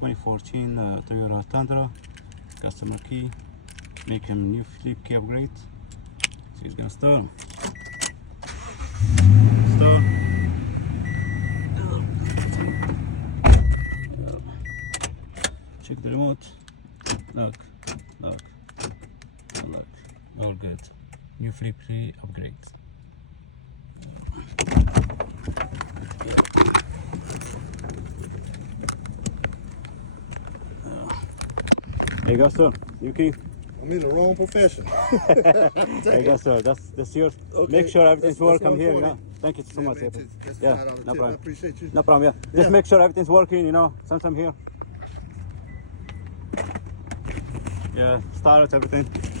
2014 Toyota Tundra. Customer key. Make him a new flip key upgrade. So he's gonna start. Start. Check the remote. Lock. Lock. Lock. All good. New flip key upgrade. There you go, sir. New key. I'm in the wrong profession. There you go, sir. That's yours. Okay. Make sure everything's That's working here. You 140. know. Thank you so Yeah, much. man, April. that's Yeah, $5 no tip. problem. I appreciate you. No problem. Yeah. Just make sure everything's working. You know, sometimes here. Yeah, start it, everything.